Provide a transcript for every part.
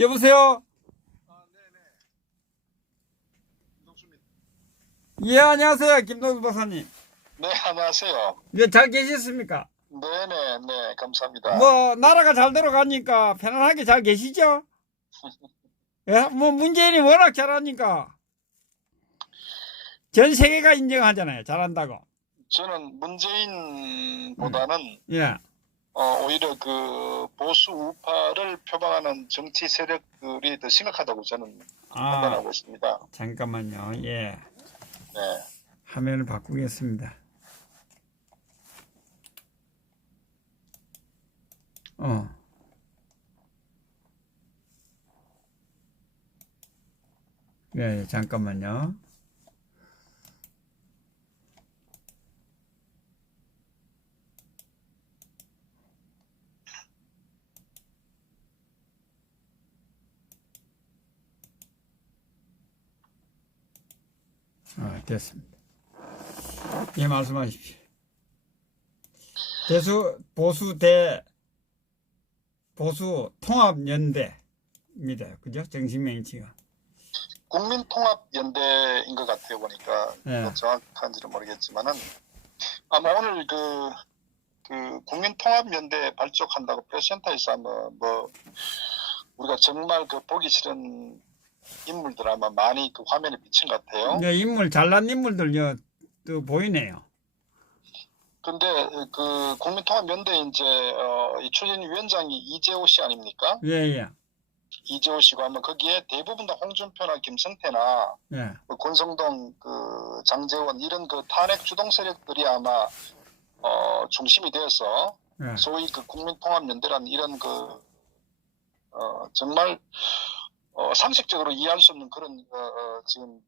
여보세요? 아, 네네. 김덕수입니다. 예, 안녕하세요. 김동수 박사님. 네, 안녕하세요. 예, 잘 계셨습니까? 네네, 네, 감사합니다. 뭐, 나라가 잘 돌아가니까 편안하게 잘 계시죠? 예, 뭐, 문재인이 워낙 잘하니까 전 세계가 인정하잖아요. 잘한다고. 저는 문재인보다는 예. 오히려 그 보수 우파를 표방하는 정치 세력들이 더 심각하다고 저는 아, 판단하고 있습니다. 잠깐만요. 예. 네. 화면을 바꾸겠습니다. 어. 예, 잠깐만요. 됐습니다. 예, 말씀하십시오. 보수 통합연대입니다. 그죠? 정식 명칭가. 국민통합연대인 것 같아요, 보니까. 예. 뭐 정확한지는 모르겠지만은. 아마 오늘 그 국민통합연대 발족한다고 프레스센터에서 뭐, 우리가 정말 그 보기 싫은 인물들 아마 많이 그 화면에 비친 것 같아요. 네, 잘난 인물들 또 보이네요. 근데 그 국민통합연대 이제 이 추진위원장이 이재호 씨 아닙니까? 예, 예. 이재호 씨고 하면 거기에 대부분 다 홍준표나 김성태나 예. 그 권성동, 그 장제원 이런 그 탄핵 주동 세력들이 아마 중심이 되어서 예. 소위 그 국민통합연대라는 이런 그 정말 상식적으로 이해할 수 없는 그런 지금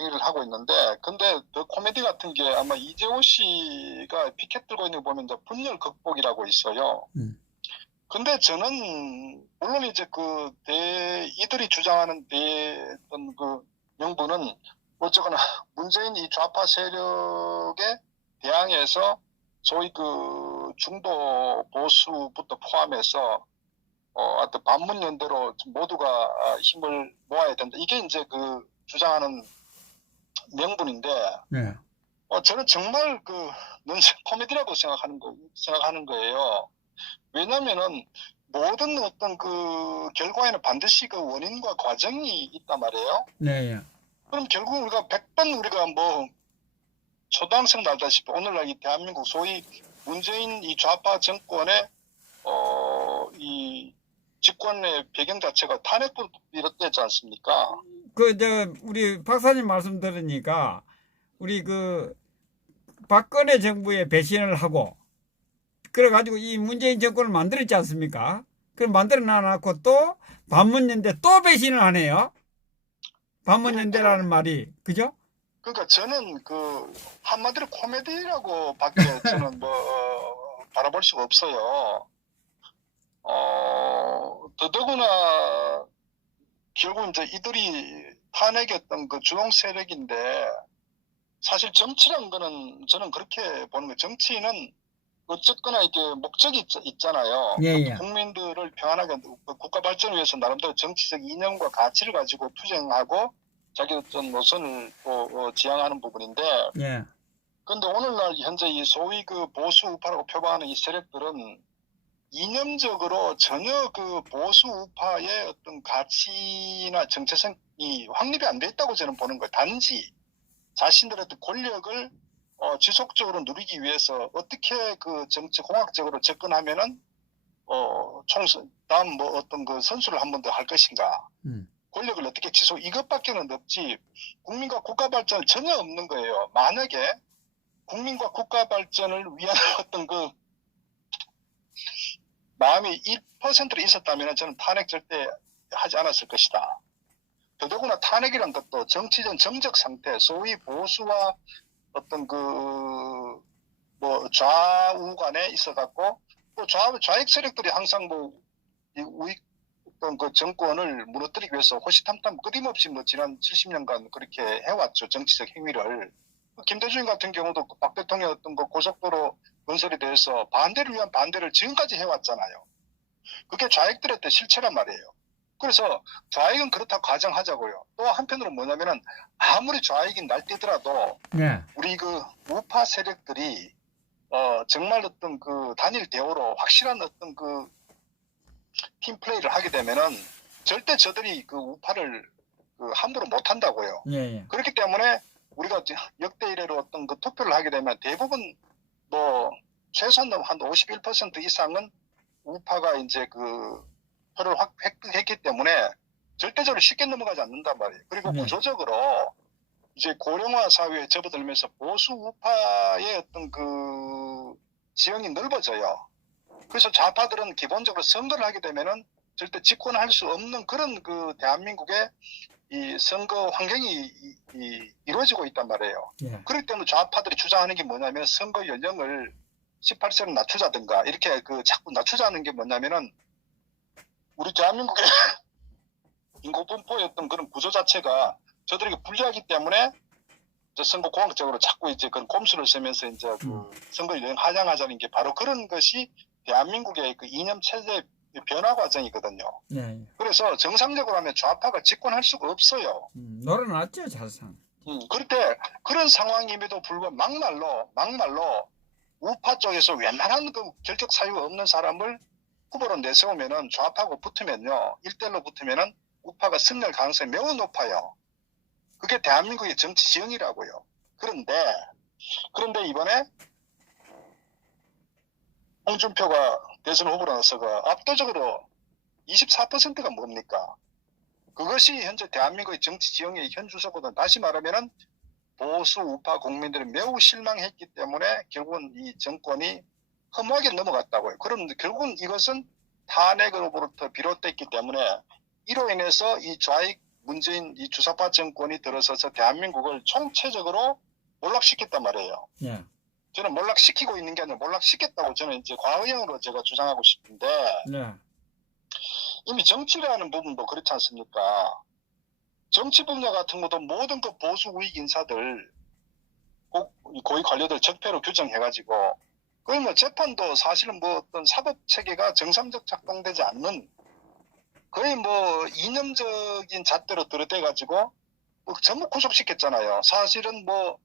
얘기를 하고 있는데, 근데 더 코미디 같은 게 아마 이재호 씨가 피켓 들고 있는 거 보면 이제 분열 극복이라고 있어요. 근데 저는 물론 이제 이들이 주장하는 어떤 그 명분은 어쨌거나 문재인 이 좌파 세력에 대항해서 소위 그 중도 보수부터 포함해서 어떤 반문연대로 모두가 힘을 모아야 된다. 이게 이제 그 주장하는 명분인데, 예. 저는 정말 넌센 코미디라고 생각하는 거예요. 왜냐면은 모든 어떤 그 결과에는 반드시 그 원인과 과정이 있단 말이에요. 네, 예. 그럼 결국 우리가 100번 우리가 뭐 초등학생 날다시피 오늘날 이 대한민국 소위 문재인 이 좌파 정권의 이 집권의 배경 자체가 탄핵부터 비롯되지 않습니까? 우리 박사님 말씀 들으니까, 우리 박근혜 정부에 배신을 하고, 그래가지고 이 문재인 정권을 만들었지 않습니까? 그럼 만들어 놔놓고 또, 반문연대 또 배신을 하네요? 반문연대라는 말이, 그죠? 그러니까 저는 한마디로 코미디라고 밖에 저는 바라볼 수가 없어요. 더더구나 결국 이제 이들이 탄핵했던 그 주동 세력인데, 사실 정치란 거는 저는 그렇게 보는 거예요. 정치는 어쨌거나 이게 목적이 있잖아요. 예, 예. 국민들을 평안하게 국가 발전을 위해서 나름대로 정치적 이념과 가치를 가지고 투쟁하고 자기 어떤 노선을 지향하는 부분인데, 예. 근데 오늘날 현재 이 소위 그 보수 우파라고 표방하는 이 세력들은 이념적으로 전혀 그 보수 우파의 어떤 가치나 정체성이 확립이 안 돼 있다고 저는 보는 거예요. 단지 자신들의 어떤 권력을 지속적으로 누리기 위해서 어떻게 그 정치 공학적으로 접근하면은 총선 다음 뭐 어떤 그 선수를 한 번 더 할 것인가, 권력을 어떻게 이것밖에는 없지 국민과 국가 발전은 전혀 없는 거예요. 만약에 국민과 국가 발전을 위한 어떤 그 마음이 1%로 있었다면 저는 탄핵 절대 하지 않았을 것이다. 더더구나 탄핵이란 것도 정치적 정적 상태, 소위 보수와 어떤 좌우 간에 있어갖고, 또 좌익 세력들이 항상 우익 어떤 그 정권을 무너뜨리기 위해서 호시탐탐 끊임없이 지난 70년간 그렇게 해왔죠. 정치적 행위를. 김대중 같은 경우도 박 대통령 어떤 고속도로 건설에 대해서 반대를 위한 반대를 지금까지 해왔잖아요. 그게 좌익들의 실체란 말이에요. 그래서 좌익은 그렇다고 가정하자고요. 또 한편으로 뭐냐면은 아무리 좌익이 날뛰더라도 네. 우리 그 우파 세력들이 정말 어떤 그 단일 대우로 확실한 어떤 그 팀 플레이를 하게 되면은 절대 저들이 그 우파를 그 함부로 못 한다고요. 예, 예. 그렇기 때문에 우리가 역대 이래로 어떤 그 투표를 하게 되면 대부분 뭐 최소한 한 51% 이상은 우파가 이제 그 표를 획득했기 때문에 절대적으로 쉽게 넘어가지 않는단 말이에요. 그리고 네. 구조적으로 이제 고령화 사회에 접어들면서 보수 우파의 어떤 그 지형이 넓어져요. 그래서 좌파들은 기본적으로 선거를 하게 되면은 절대 집권할 수 없는 그런 그 대한민국의 이 선거 환경이 이루어지고 있단 말이에요. 예. 그렇기 때문에 좌파들이 주장하는 게 뭐냐면 선거 연령을 18세로 낮추자든가 이렇게 그 자꾸 낮추자는 게 뭐냐면은 우리 대한민국의 인구 분포의 어떤 그런 구조 자체가 저들에게 불리하기 때문에 선거 공학적으로 자꾸 이제 그런 꼼수를 쓰면서 이제 그 선거 연령 하향하자는 게 바로 그런 것이 대한민국의 그 이념 체제 변화 과정이거든요. 예, 예. 그래서 정상적으로 하면 좌파가 집권할 수가 없어요. 놀아놨죠, 자상. 그렇게 그런 상황임에도 불구하고 막말로 우파 쪽에서 웬만한 그 결격 사유가 없는 사람을 후보로 내세우면은 좌파하고 붙으면요, 1대1로 붙으면은 우파가 승리할 가능성이 매우 높아요. 그게 대한민국의 정치 지형이라고요. 그런데 이번에 홍준표가 대선 후보로 나서가 압도적으로 24%가 뭡니까? 그것이 현재 대한민국의 정치 지형의 현주소거든. 다시 말하면은 보수 우파 국민들이 매우 실망했기 때문에 결국은 이 정권이 허무하게 넘어갔다고요. 그럼 결국은 이것은 탄핵으로부터 비롯됐기 때문에 이로 인해서 이 좌익 문재인 이 주사파 정권이 들어서서 대한민국을 총체적으로 몰락시켰단 말이에요. 예. 저는 몰락시키고 있는 게 아니라 몰락시켰다고 저는 이제 과의형으로 제가 주장하고 싶은데 네. 이미 정치라는 부분도 그렇지 않습니까? 정치 분야 같은 것도 모든 그 보수 우익 인사들 고위 관료들 적폐로 규정해가지고 거의 뭐 재판도 사실은 뭐 어떤 사법 체계가 정상적 작동되지 않는 거의 뭐 이념적인 잣대로 들어대가지고 뭐 전부 구속시켰잖아요. 사실은 뭐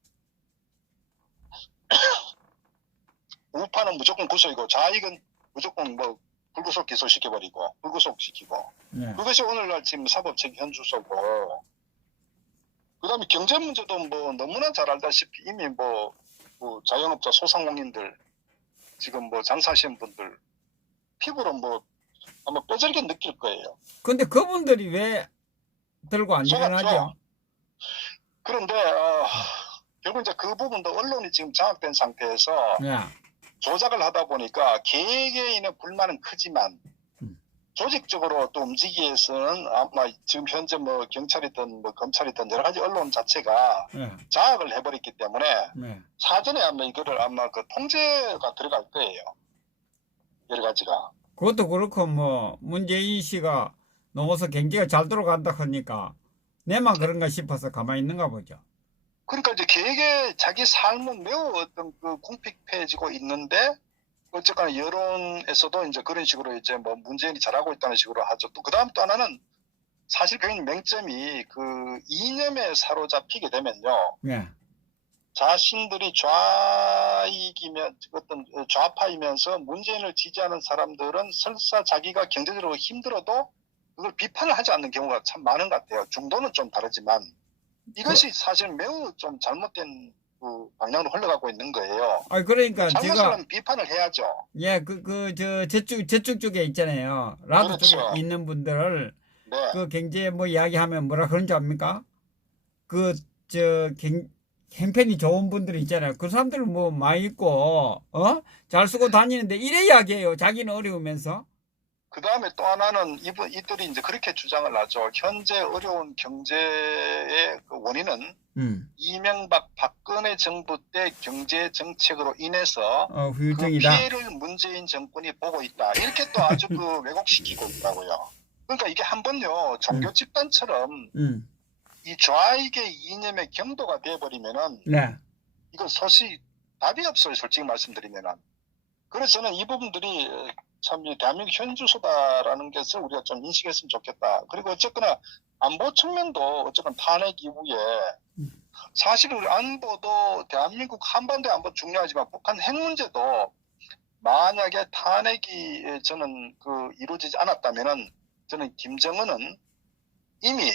우파는 무조건 구속이고 좌익은 무조건 뭐 불구속 기소시켜버리고 불구속시키고 네. 그것이 오늘날 지금 사법체계 현주소고 그 다음에 경제 문제도 뭐 너무나 잘 알다시피 이미 뭐 자영업자 소상공인들 지금 뭐 장사하시는 분들 피부로 뭐 아마 뼈저리게 느낄 거예요. 근데 그분들이 왜 들고 안 일어나죠? 그런데 결국 이제 그 부분도 언론이 지금 장악된 상태에서 예. 조작을 하다 보니까 개개인의 불만은 크지만 조직적으로 또 움직이기 위해서는 아마 지금 현재 뭐 경찰이든 뭐 검찰이든 여러 가지 언론 자체가 예. 장악을 해버렸기 때문에 네. 사전에 아마 이거를 아마 그 통제가 들어갈 거예요. 여러 가지가. 그것도 그렇고 뭐 문재인 씨가 넘어서 경제가 잘 돌아간다 하니까 내만 그런가 싶어서 가만히 있는가 보죠. 그러니까 이제 개개 자기 삶은 매우 어떤 그 궁핍해지고 있는데 어쨌거나 여론에서도 이제 그런 식으로 이제 뭐 문재인이 잘하고 있다는 식으로 하죠. 또 그다음 또 하나는 사실 그 맹점이 그 이념에 사로잡히게 되면요. 네. 자신들이 좌익이면 어떤 좌파이면서 문재인을 지지하는 사람들은 설사 자기가 경제적으로 힘들어도 그걸 비판을 하지 않는 경우가 참 많은 것 같아요. 중도는 좀 다르지만 이것이 사실 매우 좀 잘못된 그 방향으로 흘러가고 있는 거예요. 아, 그러니까 잘못을 제가 하면 비판을 해야죠. 예, 저쪽 쪽에 있잖아요. 라드 그렇죠. 쪽에 있는 분들을 네. 그 경제 뭐 이야기하면 뭐라 그런지 압니까? 행편이 좋은 분들 있잖아요. 그 사람들은 뭐 많이 있고, 잘 쓰고 다니는데 이래 이야기해요. 자기는 어려우면서. 그 다음에 또 하나는 이들이 이제 그렇게 주장을 하죠. 현재 어려운 경제의 그 원인은 이명박 박근혜 정부 때 경제 정책으로 인해서 그 후유증이다. 피해를 문재인 정권이 보고 있다. 이렇게 또 아주 그 왜곡시키고 있다고요. 그러니까 이게 한번요 종교 집단처럼 이 좌익의 이념의 경도가 돼버리면은 네. 이거 소시 답이 없어요. 솔직히 말씀드리면은. 그래서 저는 이 부분들이 참 이 대한민국 현주소다라는 것을 우리가 좀 인식했으면 좋겠다. 그리고 어쨌거나 안보 측면도 어쨌건 탄핵 이후에 사실 우리 안보도 대한민국 한반도 안보 중요하지만 북한 핵 문제도 만약에 탄핵이 저는 이루어지지 않았다면은 저는 김정은은 이미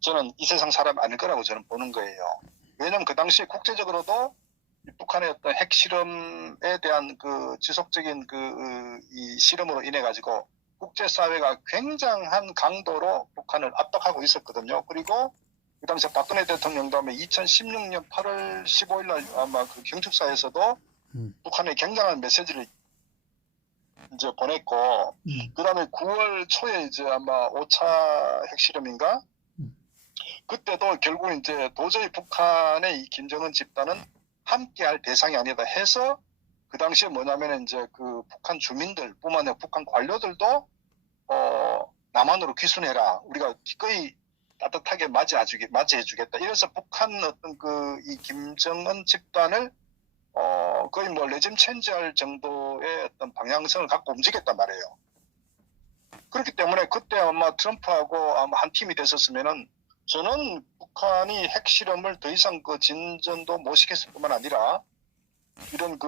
저는 이 세상 사람 아닐 거라고 저는 보는 거예요. 왜냐하면 그 당시에 국제적으로도 북한의 어떤 핵실험에 대한 지속적인 이 실험으로 인해 가지고 국제사회가 굉장한 강도로 북한을 압박하고 있었거든요. 그리고 그 당시에 박근혜 대통령도 아마 2016년 8월 15일 날 아마 경축사에서도 북한에 굉장한 메시지를 이제 보냈고, 그 다음에 9월 초에 이제 아마 5차 핵실험인가? 그때도 결국 이제 도저히 북한의 이 김정은 집단은 함께할 대상이 아니다 해서 그 당시에 뭐냐면 이제 북한 주민들뿐만 아니라 북한 관료들도 남한으로 귀순해라. 우리가 기꺼이 따뜻하게 맞이해주겠다. 이래서 북한 어떤 이 김정은 집단을 거의 뭐 레짐 체인지할 정도의 어떤 방향성을 갖고 움직였단 말이에요. 그렇기 때문에 그때 아마 트럼프하고 아마 한 팀이 됐었으면은 저는 북한이 핵실험을 더 이상 진전도 못 시켰을 뿐만 아니라 이런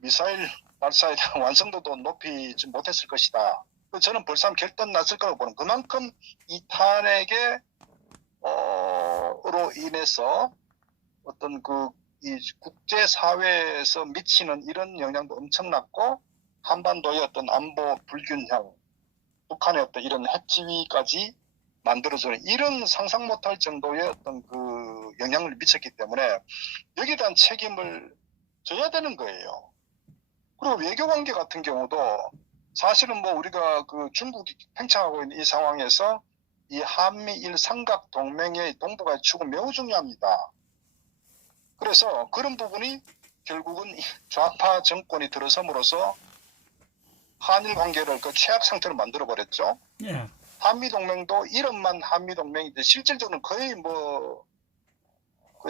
미사일 발사에 대한 완성도도 높이지 못했을 것이다. 저는 벌써 결단 났을 거라고 보는 그만큼 이 탄핵에 으로 인해서 어떤 이 국제사회에서 미치는 이런 영향도 엄청났고 한반도의 어떤 안보 불균형, 북한의 어떤 이런 핵지위까지 만들어주는 이런 상상 못할 정도의 어떤 영향을 미쳤기 때문에 여기에 대한 책임을 져야 되는 거예요. 그리고 외교관계 같은 경우도 사실은 뭐 우리가 중국이 팽창하고 있는 이 상황에서 이 한미일 삼각 동맹의 동북아의 축은 매우 중요합니다. 그래서 그런 부분이 결국은 좌파 정권이 들어섬으로써 한일 관계를 최악 상태로 만들어 버렸죠. 예. 한미동맹도 이름만 한미동맹인데 실질적으로는 거의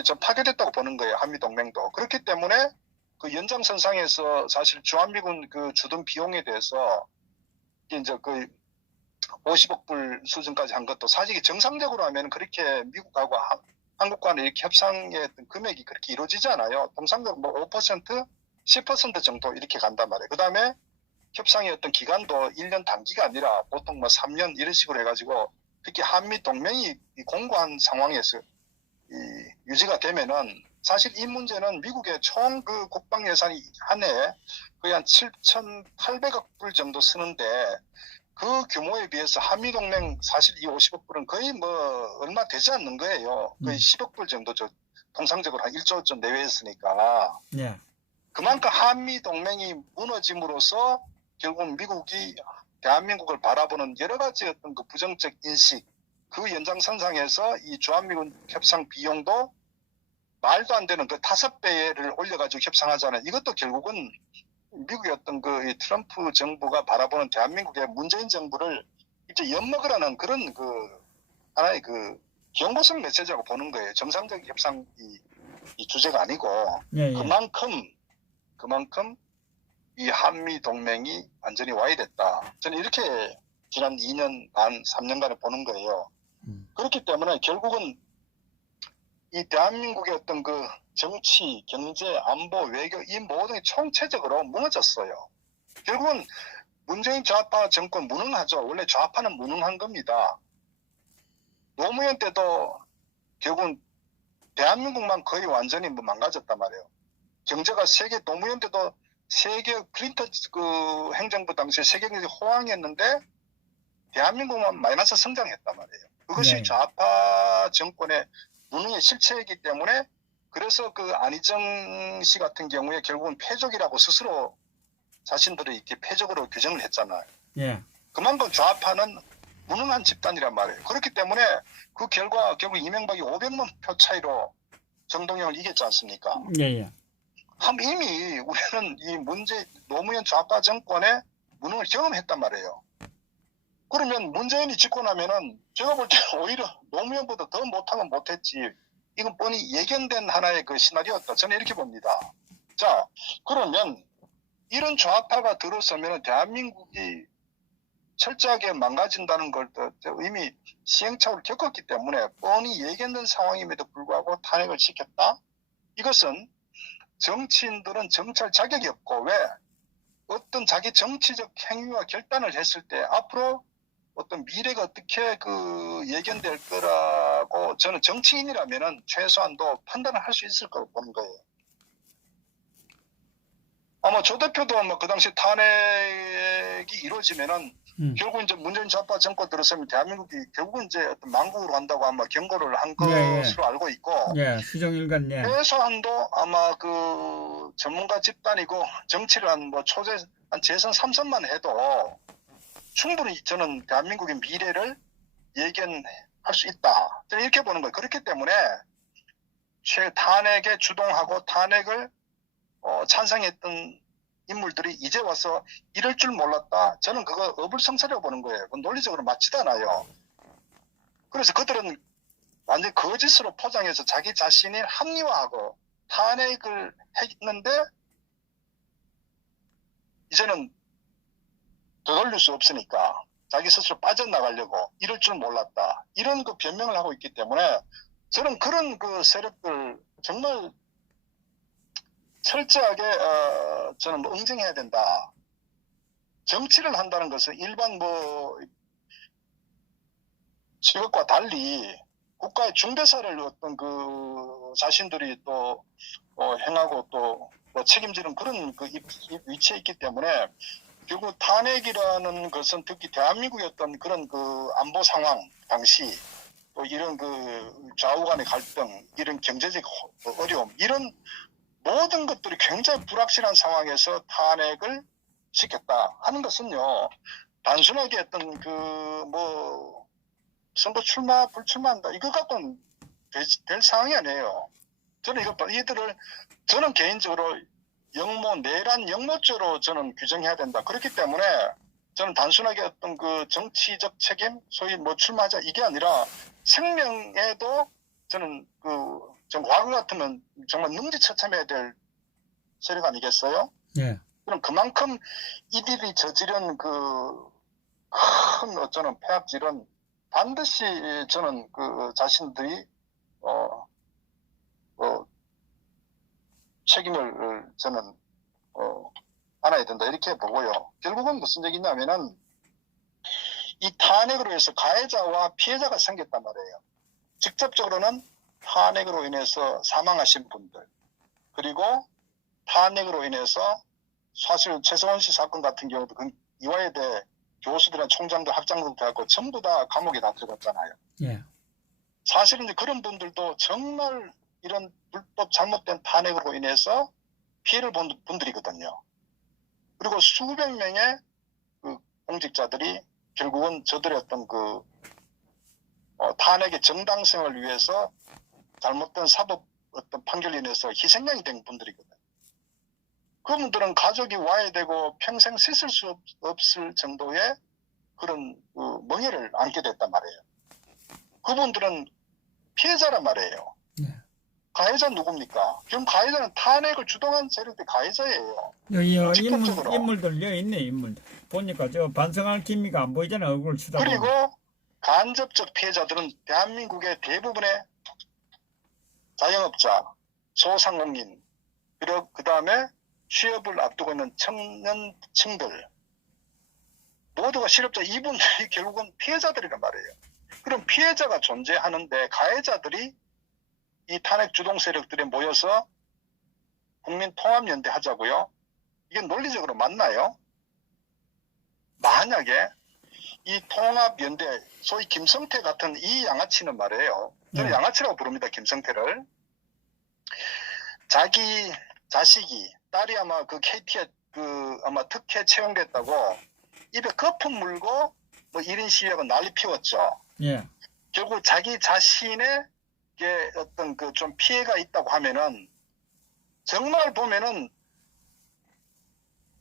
좀 파괴됐다고 보는 거예요. 한미동맹도. 그렇기 때문에 연장선상에서 사실 주한미군 주둔 비용에 대해서 이제 50억 불 수준까지 한 것도 사실 정상적으로 하면 그렇게 미국하고 한국과는 이렇게 협상의 금액이 그렇게 이루어지지 않아요. 통상적으로 뭐 5%, 10% 정도 이렇게 간단 말이에요. 그 다음에 협상의 어떤 기간도 1년 단기가 아니라 보통 뭐 3년 이런 식으로 해가지고 특히 한미 동맹이 공고한 상황에서 유지가 되면은 사실 이 문제는 미국의 총 국방 예산이 한 해에 거의 한 7,800억 불 정도 쓰는데 그 규모에 비해서 한미동맹 사실 이 50억 불은 거의 뭐 얼마 되지 않는 거예요. 거의 10억 불 정도 통상적으로 한 1조 좀 내외였으니까. 예. 그만큼 한미동맹이 무너짐으로써 결국 미국이 대한민국을 바라보는 여러 가지 어떤 부정적 인식, 그 연장선상에서 이 주한미군 협상 비용도 말도 안 되는 5배를 올려가지고 협상하잖아요. 이것도 결국은 미국의 어떤 트럼프 정부가 바라보는 대한민국의 문재인 정부를 이제 엿먹으라는 그런 하나의 경고성 메시지라고 보는 거예요. 정상적 협상 이 주제가 아니고 예. 그만큼 이 한미 동맹이 완전히 와해됐다. 저는 이렇게 지난 2년 반, 3년간에 보는 거예요. 그렇기 때문에 결국은 이 대한민국의 어떤 정치, 경제, 안보, 외교 이 모든 게 총체적으로 무너졌어요. 결국은 문재인 좌파 정권 무능하죠. 원래 좌파는 무능한 겁니다. 노무현 때도 결국은 대한민국만 거의 완전히 망가졌단 말이에요. 경제가 노무현 때도 세계 클린턴 행정부 당시에 세계 경제 호황이었는데 대한민국만 마이너스 성장했단 말이에요. 그것이 네. 좌파 정권의 무능의 실체이기 때문에 그래서 안희정 씨 같은 경우에 결국은 패족이라고 스스로 자신들이 이렇게 패족으로 규정을 했잖아요. 예. 그만큼 좌파는 무능한 집단이란 말이에요. 그렇기 때문에 그 결과 결국 이명박이 500만 표 차이로 정동영을 이겼지 않습니까? 예. 이미 우리는 이 노무현 좌파 정권의 무능을 경험했단 말이에요. 그러면 문재인이 짓고 나면은 제가 볼 때 오히려 노무현보다 더 못하면 못했지. 이건 뻔히 예견된 하나의 시나리오였다. 저는 이렇게 봅니다. 자, 그러면 이런 좌파가 들어서면 대한민국이 철저하게 망가진다는 걸 이미 시행착오를 겪었기 때문에 뻔히 예견된 상황임에도 불구하고 탄핵을 시켰다. 이것은 정치인들은 정치할 자격이 없고, 왜? 어떤 자기 정치적 행위와 결단을 했을 때 앞으로 어떤 미래가 어떻게 예견될 거라고 저는 정치인이라면은 최소한도 판단을 할 수 있을 거라고 보는 거예요. 아마 조 대표도 아마 그 당시 탄핵이 이루어지면은 결국 이제 문재인 좌파 정권 들어서면 대한민국이 결국은 이제 어떤 망국으로 간다고 아마 경고를 한 것으로 알고 있고, 수정일관, 최소한도 아마 전문가 집단이고 정치를 한 재선 3선만 해도 충분히 저는 대한민국의 미래를 예견할 수 있다. 저는 이렇게 보는 거예요. 그렇기 때문에 탄핵에 주동하고 탄핵을 찬성했던 인물들이 이제 와서 이럴 줄 몰랐다. 저는 그거 어불성설이라고 보는 거예요. 그건 논리적으로 맞지도 않아요. 그래서 그들은 완전히 거짓으로 포장해서 자기 자신이 합리화하고 탄핵을 했는데 이제는 되돌릴 수 없으니까 자기 스스로 빠져나가려고 이럴 줄 몰랐다. 이런 변명을 하고 있기 때문에 저는 그런 세력들 정말 철저하게 저는 응징해야 된다. 정치를 한다는 것은 일반 직업과 달리 국가의 중대사를 어떤 자신들이 또 행하고 또 책임지는 그런 위치에 있기 때문에 결국 탄핵이라는 것은 특히 대한민국의 어떤 그런 안보 상황 당시 또 이런 좌우 간의 갈등, 이런 경제적 어려움, 이런 모든 것들이 굉장히 불확실한 상황에서 탄핵을 시켰다 하는 것은요, 단순하게 어떤 선거 출마 불출마한다 이거 갖고는 될 상황이 아니에요. 저는 저는 개인적으로 내란 영모죄로 저는 규정해야 된다. 그렇기 때문에 저는 단순하게 어떤 정치적 책임, 소위 출마하자 이게 아니라 생명에도 저는 전 과거 같으면 정말 능지처참해야 될 세력 아니겠어요? 그럼 그만큼 이들이 저지른 큰 어쩌는 폐악질은 반드시 저는 자신들이 책임을 저는 안아야 된다 이렇게 보고요. 결국은 무슨 얘기냐면은 이 탄핵으로 해서 가해자와 피해자가 생겼단 말이에요. 직접적으로는 탄핵으로 인해서 사망하신 분들, 그리고 탄핵으로 인해서 사실 최서원 씨 사건 같은 경우도 이화여대 교수들이나 총장들, 학장들도 돼갖고 전부 다 감옥에 다 들어갔잖아요. 사실은 이제 그런 분들도 정말 이런 불법 잘못된 탄핵으로 인해서 피해를 본 분들이거든요. 그리고 수백 명의 공직자들이 결국은 저들의 어떤 탄핵의 정당성을 위해서 잘못된 사법 어떤 판결로 인해서 희생양이 된 분들이거든요. 그분들은 가족이 와야 되고 평생 씻을 수 없을 정도의 그런 멍해를 안게 됐단 말이에요. 그분들은 피해자란 말이에요. 가해자 누굽니까? 지금 가해자는 탄핵을 주동한 세력들이 가해자예요. 여기 인물들 여기 있네. 인물들 보니까 저 반성할 기미가 안 보이잖아. 얼굴 쳐다보면. 그리고 간접적 피해자들은 대한민국의 대부분의 자영업자, 소상공인, 그리고 그 다음에 취업을 앞두고 있는 청년층들 모두가 실업자, 이분들이 결국은 피해자들이란 말이에요. 그럼 피해자가 존재하는데 가해자들이 이 탄핵 주동 세력들이 모여서 국민통합연대 하자고요? 이게 논리적으로 맞나요? 만약에 이 통합연대, 소위 김성태 같은 이 양아치는 말이에요. 저는 양아치라고 부릅니다. 김성태를. 자기 자식이, 딸이 아마 KT에 아마 특혜 채용됐다고 입에 거품 물고 1인 시위하고 난리 피웠죠. 결국 자기 자신의 어떤 좀 피해가 있다고 하면은 정말 보면은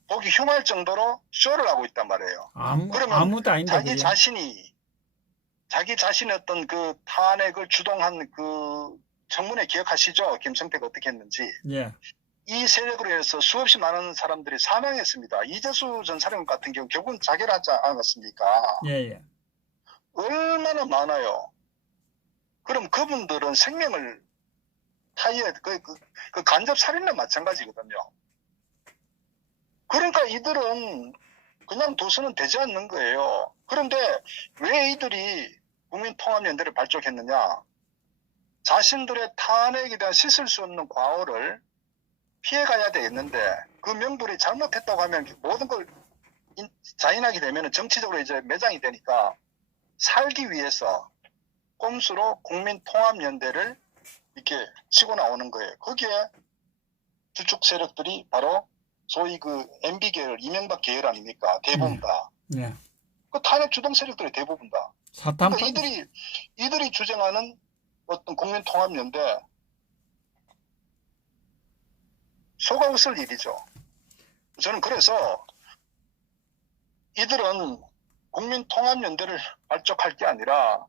보기 흉할 정도로 쇼를 하고 있단 말이에요. 그러면 아무도 아닌데 자기 자신의 어떤 탄핵을 주동한 청문회 기억하시죠? 김성태가 어떻게 했는지. 이 세력으로 해서 수없이 많은 사람들이 사망했습니다. 이재수 전 사령관 같은 경우 결국은 자결하지 않았습니까? 예, 예. 얼마나 많아요. 그럼 그분들은 생명을 타이에 그 간접 살인과 마찬가지거든요. 그러니까 이들은 그냥 둬서는 되지 않는 거예요. 그런데 왜 이들이 국민통합연대를 발족했느냐? 자신들의 탄핵에 대한 씻을 수 없는 과오를 피해가야 되겠는데 그 명분이 잘못했다고 하면 모든 걸 자인하게 되면 정치적으로 이제 매장이 되니까 살기 위해서 꼼수로 국민통합연대를 이렇게 치고 나오는 거예요. 거기에 주축 세력들이 바로 소위 그 MB 계열, 이명박 계열 아닙니까? 대부분 다. 네. 그 탄핵 주동 세력들이 대부분 다. 사탄 그러니까 이들이 주장하는 어떤 국민통합연대 속아 웃을 일이죠. 저는 그래서 이들은 국민통합연대를 발족할 게 아니라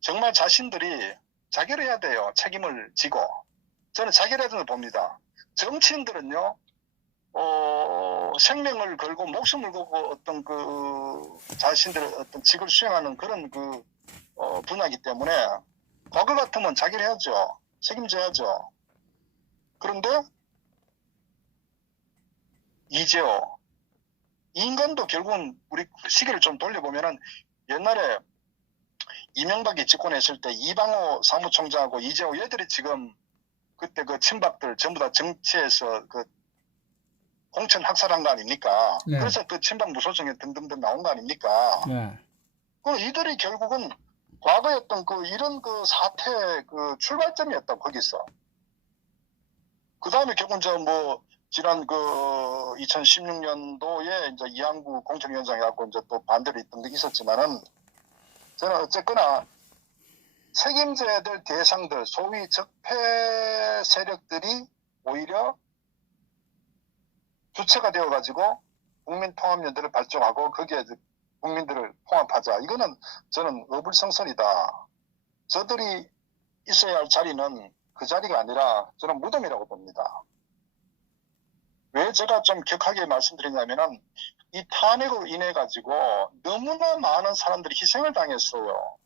정말 자신들이 자결해야 돼요. 책임을 지고. 저는 자결해야 된다고 봅니다. 정치인들은요, 생명을 걸고 목숨을 걸고 어떤 그 자신들의 어떤 직을 수행하는 그런 그 분야이기 때문에 과거 같으면 자결해야죠. 책임져야죠. 그런데 이제요. 인간도 결국은 우리 시계를 좀 돌려보면은 옛날에 이명박이 집권했을 때 이방호 사무총장하고 이재호 얘들이 지금 그때 그 친박들 전부 다 정치에서 그 공천 학살한 거 아닙니까? 네. 그래서 그 친박 무소속에 등등등 나온 거 아닙니까? 네. 그 이들이 결국은 과거에 어떤 그 이런 그 사태 그 출발점이었다 거기서. 그 다음에 결국은 저 뭐 지난 그 2016년도에 이제 이항구 공천위원장이 갖고 이제 또 반대로 있던 게 있었지만은 저는 어쨌거나 책임져야 될 대상들 소위 적폐 세력들이 오히려 주체가 되어가지고 국민통합연대를 발족하고 거기에 국민들을 통합하자. 이거는 저는 어불성설이다. 저들이 있어야 할 자리는 그 자리가 아니라 저는 무덤이라고 봅니다. 왜 제가 좀 격하게 말씀드리냐면은 이 탄핵으로 인해 가지고 너무나 많은 사람들이 희생을 당했어요.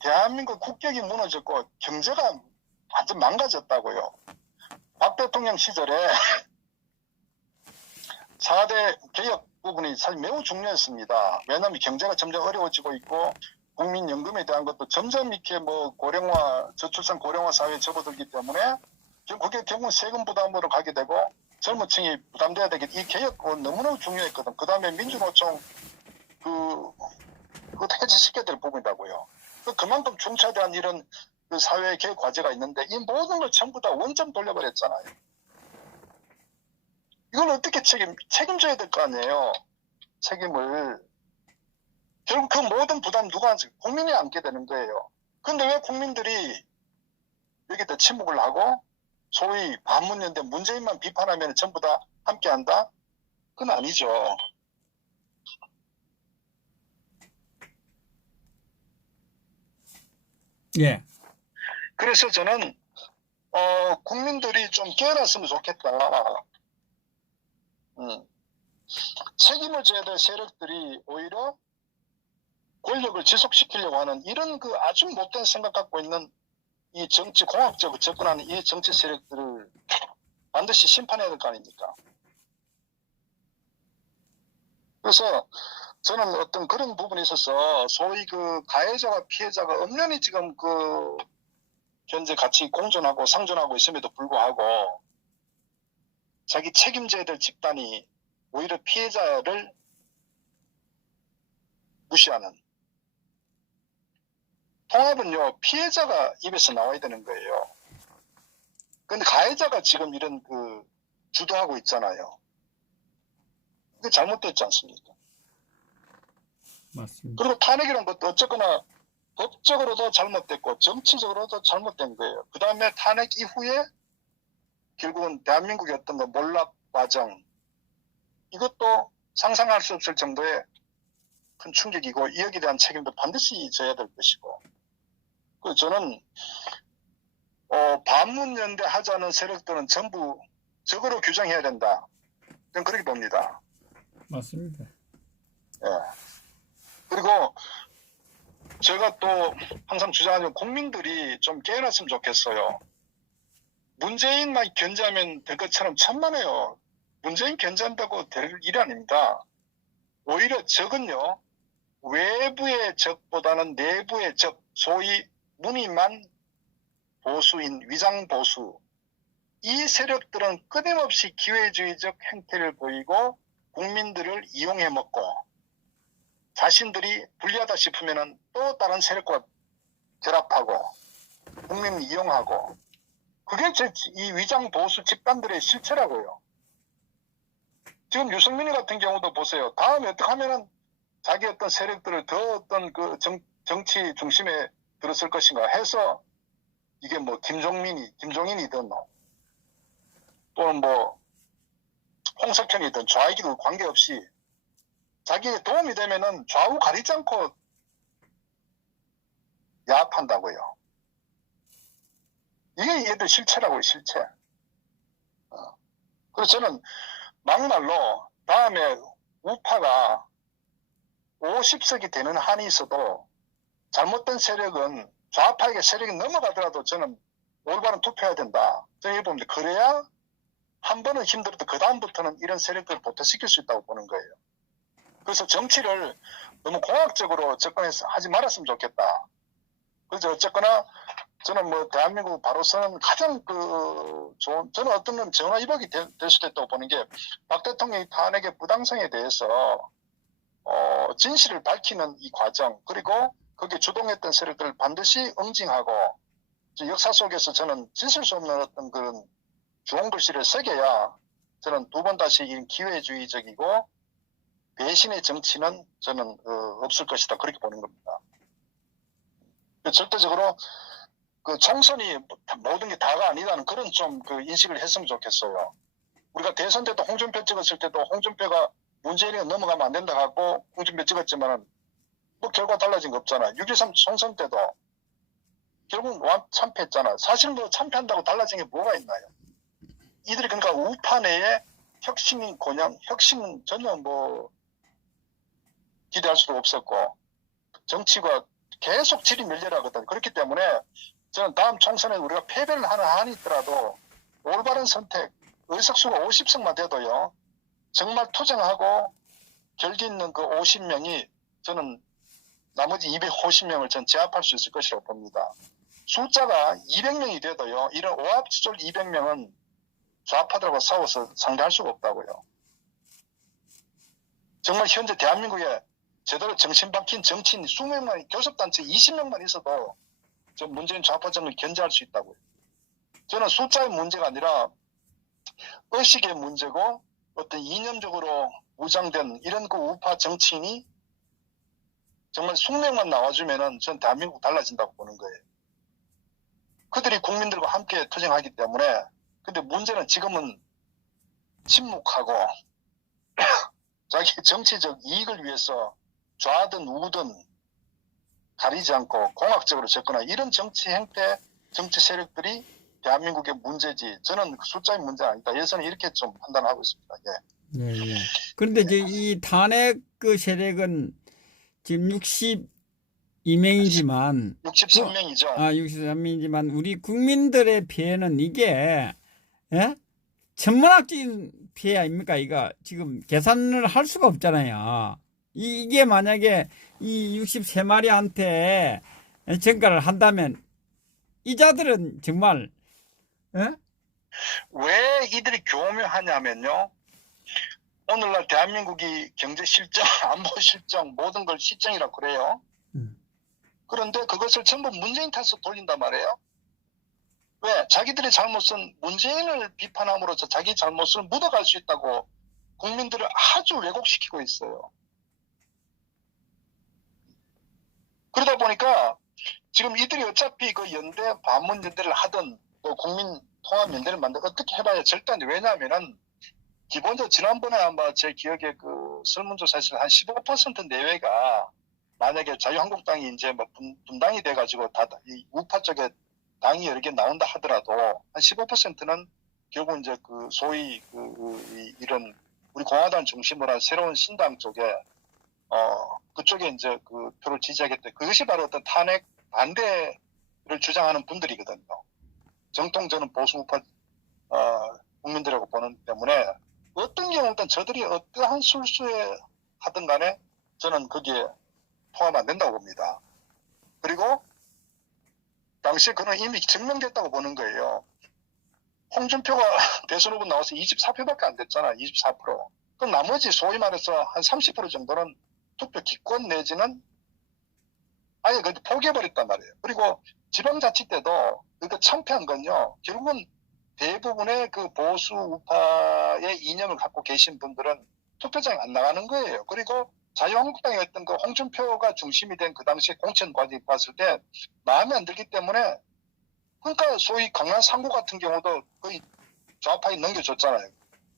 대한민국 국격이 무너졌고 경제가 완전 망가졌다고요. 박 대통령 시절에 4대 개혁 부분이 사실 매우 중요했습니다. 왜냐하면 경제가 점점 어려워지고 있고 국민연금에 대한 것도 점점 이렇게 뭐 고령화, 저출산 고령화 사회에 접어들기 때문에 그게 결국 세금 부담으로 가게 되고 젊은 층이 부담돼야 되겠. 이 개혁은 너무너무 중요했거든. 그 다음에 민주노총 그것도 해제시켜야 될 부분이라고요. 그만큼 중차대한 이런 그 사회 개혁 과제가 있는데 이 모든 걸 전부 다 원점 돌려버렸잖아요. 이걸 어떻게 책임져야 될 거 아니에요. 책임을. 결국 그 모든 부담 누가 안지? 국민이 안게 되는 거예요. 근데 왜 국민들이 여기다 침묵을 하고 소위 반문연대 문재인만 비판하면 전부 다 함께한다? 그건 아니죠. 예. 그래서 저는 국민들이 좀 깨어났으면 좋겠다. 책임을 져야 될 세력들이 오히려 권력을 지속시키려고 하는 이런 그 아주 못된 생각 갖고 있는 이 정치 공학적으로 접근하는 이 정치 세력들을 반드시 심판해야 될 거 아닙니까? 그래서 저는 어떤 그런 부분에 있어서 소위 그 가해자와 피해자가 엄연히 지금 그 현재 같이 공존하고 상존하고 있음에도 불구하고 자기 책임져야 될 집단이 오히려 피해자를 무시하는. 통합은요, 피해자가 입에서 나와야 되는 거예요. 근데 가해자가 지금 이런 그 주도하고 있잖아요. 그게 잘못됐지 않습니까? 맞습니다. 그리고 탄핵이라는 것도 어쨌거나 법적으로도 잘못됐고 정치적으로도 잘못된 거예요. 그 다음에 탄핵 이후에 결국은 대한민국의 어떤 그 몰락 과정 이것도 상상할 수 없을 정도의 큰 충격이고 여기에 대한 책임도 반드시 져야 될 것이고 그 저는 반문연대 하자는 세력들은 전부 적으로 규정해야 된다. 저는 그렇게 봅니다. 맞습니다. 예. 그리고 제가 또 항상 주장하는 국민들이 좀 깨어났으면 좋겠어요. 문재인만 견제하면 될 것처럼 천만에요. 문재인 견제한다고 될 일이 아닙니다. 오히려 적은요, 외부의 적보다는 내부의 적, 소위 무늬만 보수인 위장 보수, 이 세력들은 끊임없이 기회주의적 행태를 보이고 국민들을 이용해 먹고 자신들이 불리하다 싶으면 또 다른 세력과 결합하고 국민을 이용하고, 그게 이 위장 보수 집단들의 실체라고요. 지금 유승민이 같은 경우도 보세요. 다음에 어떻게 하면은 자기 어떤 세력들을 더 어떤 그 정치 중심에 들었을 것인가 해서, 이게 뭐 김종인이든 또는 뭐 홍석현이든 좌익이든 관계없이 자기에 도움이 되면은 좌우 가리지 않고 야합한다고요. 이게 얘들 실체라고요, 실체. 그래서 저는 막말로 다음에 우파가 50석이 되는 한이 있어도 잘못된 세력은 좌파에게 세력이 넘어가더라도 저는 올바른 투표해야 된다. 저는 이렇게 봅니다. 그래야 한 번은 힘들어도 그 다음부터는 이런 세력들을 보태시킬 수 있다고 보는 거예요. 그래서 정치를 너무 공학적으로 접근해서 하지 말았으면 좋겠다. 그래서 어쨌거나 저는 뭐 대한민국 바로서는 가장 좋은, 저는 어떤 건 전화위복이 될 수도 있다고 보는 게, 박 대통령이 탄핵의 부당성에 대해서 진실을 밝히는 이 과정, 그리고 거기에 주동했던 세력들을 반드시 응징하고, 역사 속에서 저는 짓을 수 없는 어떤 그런 좋은 글씨를 새겨야 저는 두 번 다시 이런 기회주의적이고 배신의 정치는 저는 없을 것이다, 그렇게 보는 겁니다. 절대적으로 그 총선이 모든 게 다가 아니라는 그런 좀 그 인식을 했으면 좋겠어요. 우리가 대선 때도 홍준표 찍었을 때도 홍준표가 문재인이 넘어가면 안 된다 하고 홍준표 찍었지만은 뭐 결과 달라진 거 없잖아. 6.13 총선 때도 결국 참패했잖아. 사실 뭐 참패한다고 달라진 게 뭐가 있나요? 이들이 그러니까 우파 내에 혁신인 곤양, 혁신 전혀 뭐 기대할 수도 없었고 정치가 계속 질이 밀려나거든. 그렇기 때문에 저는 다음 총선에 우리가 패배를 하는 한이 있더라도 올바른 선택, 의석수가 50석만 돼도요, 정말 투쟁하고 결기 있는 그 50명이 저는 나머지 250명을 전 제압할 수 있을 것이라고 봅니다. 숫자가 200명이 돼도요, 이런 오합지졸 200명은 좌파들과 싸워서 상대할 수가 없다고요. 정말 현재 대한민국에 제대로 정신 박힌 정치인 20명만, 교섭단체 20명만 있어도 저 문재인 좌파정을 견제할 수 있다고요. 저는 숫자의 문제가 아니라 의식의 문제고, 어떤 이념적으로 무장된 이런 그 우파 정치인이 정말 20명만 나와주면은 전 대한민국 달라진다고 보는 거예요. 그들이 국민들과 함께 투쟁하기 때문에. 근데 문제는 지금은 침묵하고 자기 정치적 이익을 위해서 좌든 우든 가리지 않고 공학적으로 접근하는 이런 정치 행태, 정치 세력들이 대한민국의 문제지, 저는 숫자의 문제가 아니다. 예서는 이렇게 좀 판단하고 있습니다. 예. 예, 예. 그런데 이제 이 탄핵 그 세력은 지금 62명이지만 63명이죠. 63명이지만 우리 국민들의 피해는 이게 예? 천문학적인 피해 아닙니까? 이거 지금 계산을 할 수가 없잖아요. 이게 만약에 이 63마리한테 전가를 한다면 이 자들은 정말 예? 왜 이들이 교묘하냐면요, 오늘날 대한민국이 경제 실정, 안보 실정, 모든 걸 실정이라고 그래요. 그런데 그것을 전부 문재인 탓으로 돌린단 말이에요. 왜? 자기들의 잘못은 문재인을 비판함으로써 자기 잘못을 묻어갈 수 있다고 국민들을 아주 왜곡시키고 있어요. 그러다 보니까 지금 이들이 어차피 그 연대, 반문연대를 하든 또 국민 통합연대를 만들든 어떻게 해봐야 절대 안 돼. 왜냐하면은 기본적으로 지난번에 아마 제 기억에 그 설문조사에서 한 15% 내외가 만약에 자유한국당이 이제 뭐 분당이 돼가지고 다 이 우파 쪽에 당이 여러 개 나온다 하더라도 한 15%는 결국 이제 그 소위 이런 우리 공화당 중심으로 한 새로운 신당 쪽에 그쪽에 이제 그 표를 지지하겠다. 그것이 바로 어떤 탄핵 반대를 주장하는 분들이거든요. 정통 저는 보수 우파 국민들이라고 보는 때문에 어떤 경우든 저들이 어떠한 술수에 하든 간에 저는 거기에 포함 안 된다고 봅니다. 그리고 당시에 그는 이미 증명됐다고 보는 거예요. 홍준표가 대선 후보 나와서 24표밖에 안 됐잖아. 24%. 그럼 나머지 소위 말해서 한 30% 정도는 투표 기권 내지는 아예 그 포기해버렸단 말이에요. 그리고 지방자치 때도 그러니까 창피한 건요. 결국은 대부분의 그 보수 우파의 이념을 갖고 계신 분들은 투표장에 안 나가는 거예요. 그리고 자유한국당이 했던 그 홍준표가 중심이 된 그 당시에 공천 과정을 봤을 때 마음에 안 들기 때문에 그러니까 소위 강남 3구 같은 경우도 거의 좌파에 넘겨줬잖아요.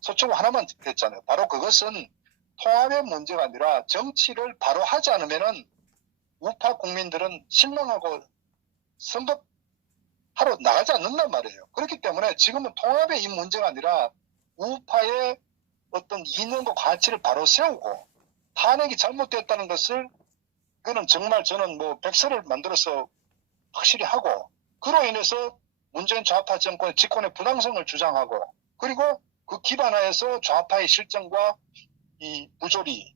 서초구 하나만 됐잖아요. 바로 그것은 통합의 문제가 아니라 정치를 바로 하지 않으면은 우파 국민들은 실망하고 선거하러 나가지 않는단 말이에요. 그렇기 때문에 지금은 통합의 이 문제가 아니라 우파의 어떤 이념과 가치를 바로 세우고 탄핵이 잘못됐다는 것을 그거는 정말 저는 뭐 백서를 만들어서 확실히 하고 그로 인해서 문재인 좌파 정권의 집권의 부당성을 주장하고 그리고 그 기반하에서 좌파의 실정과 이 부조리,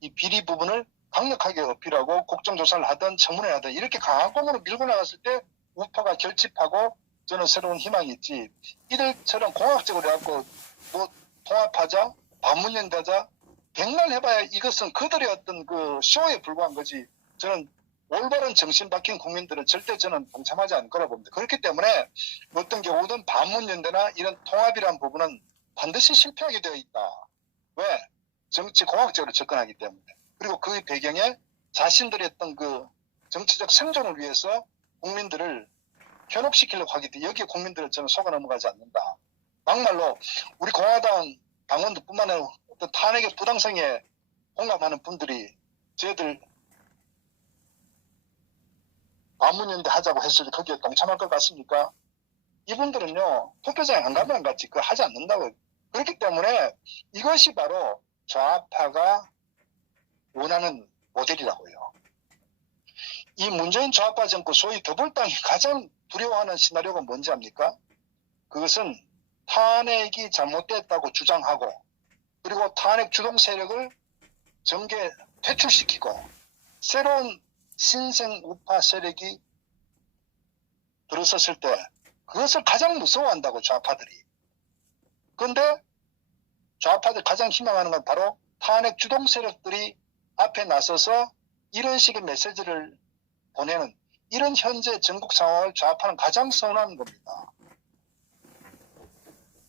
이 비리 부분을 강력하게 어필하고 국정조사를 하든 청문회 하든 이렇게 강한 공으로 밀고 나갔을 때 우파가 결집하고 저는 새로운 희망이 있지. 이들처럼 공학적으로 해갖고 뭐 통합하자, 반문연대하자, 백날 해봐야 이것은 그들의 어떤 그 쇼에 불과한 거지. 저는 올바른 정신 박힌 국민들은 절대 저는 동참하지 않을 거라 봅니다. 그렇기 때문에 어떤 경우든 반문연대나 이런 통합이라는 부분은 반드시 실패하게 되어 있다. 왜? 정치 공학적으로 접근하기 때문에. 그리고 그 배경에 자신들의 어떤 그 정치적 생존을 위해서 국민들을 현혹시키려고 하기 때문에 여기에 국민들을 저는 속아 넘어가지 않는다. 막말로 우리 공화당 당원들뿐만 아니라 어떤 탄핵의 부당성에 공감하는 분들이 저희들 반문연대 하자고 했을 때 거기에 동참할 것 같습니까? 이분들은요 투표장에 안 가면 안 갔지 그거 하지 않는다고. 그렇기 때문에 이것이 바로 좌파가 원하는 모델이라고요. 이 문재인 좌파 정권 소위 더불당이 가장 두려워하는 시나리오가 뭔지 압니까? 그것은 탄핵이 잘못됐다고 주장하고 그리고 탄핵 주동 세력을 정계 퇴출시키고 새로운 신생 우파 세력이 들어섰을 때 그것을 가장 무서워한다고 좌파들이. 그런데 좌파들 가장 희망하는 건 바로 탄핵 주동 세력들이 앞에 나서서 이런 식의 메시지를 보내는 이런 현재 전국 상황을 좌파는 가장 선호하는 겁니다.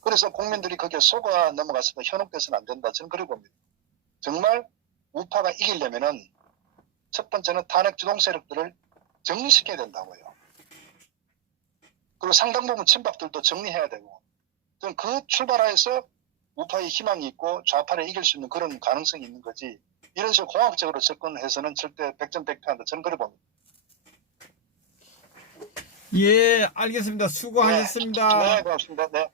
그래서 국민들이 거기에 속아 넘어가서 현혹돼서는 안 된다. 저는 그렇게 봅니다. 정말 우파가 이기려면은 첫 번째는 탄핵 주동 세력들을 정리시켜야 된다고요. 그리고 상당 부분 친박들도 정리해야 되고 저는 그 출발하에서 우파의 희망이 있고 좌파를 이길 수 있는 그런 가능성이 있는 거지 이런 식으로 공학적으로 접근해서는 절대 백전백패한다. 저는 그래 봅니다. 예, 알겠습니다. 수고하셨습니다. 네, 고맙습니다. 네.